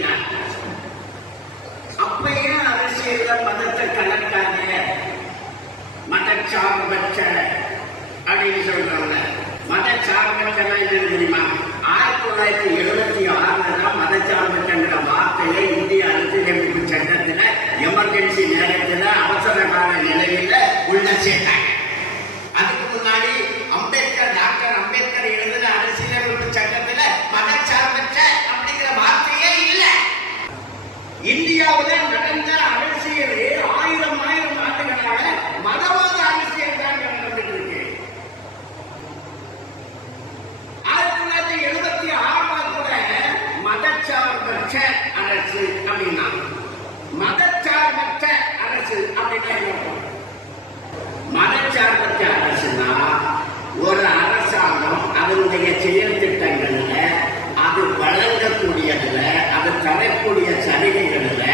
எழுதினார் அப்பயும் அரசியல்ல மதத்தை கலக்காத மதச்சார்பற்ற அப்படின்னு சொல்றாங்க. மதச்சார்பற்றனா என்ன தெரியுமா? ஆயிரத்தி தொள்ளாயிரத்தி எழுபத்தி ஆறுல தான் மதச்சார்பற்றங்கிற வார்த்தையை இந்திய அரசியலமைப்பு சட்டத்துல எமர்ஜென்சி நேரத்தில் அவசர கால நிலையில உள்ள சேர்த்தாங்க அதுக்கு முன்னாடி அம்பேத்கர் டாக்டர் அம்பேத்கர் எழுதின அரசியலமைப்பு சட்டத்துல மதச்சார்பற்ற அப்படிங்கிற வார்த்தையே இல்லை இந்தியாவுல நடந்த அரசியல் ஆயிரம் ஆயிரம் ஆண்டுகளாக மதவாத அரசியல் தான் நடந்துட்டு இருக்கு ஆயிரத்தி தொள்ளாயிரத்தி எழுபத்தி ஆறுல கூட மதச்சார்பற்ற அரசு அப்படின்னா மதச்சார்பற்ற அரசு அப்படின்னா என்ன அர்த்தம்? மதச்சார்பற்ற அரசுனா ஒரு அரசாங்கம் அதனுடைய செயல் திட்டங்கள்ல அது வழங்கக்கூடியதுல அது தரக்கூடிய சலுகைகள்ல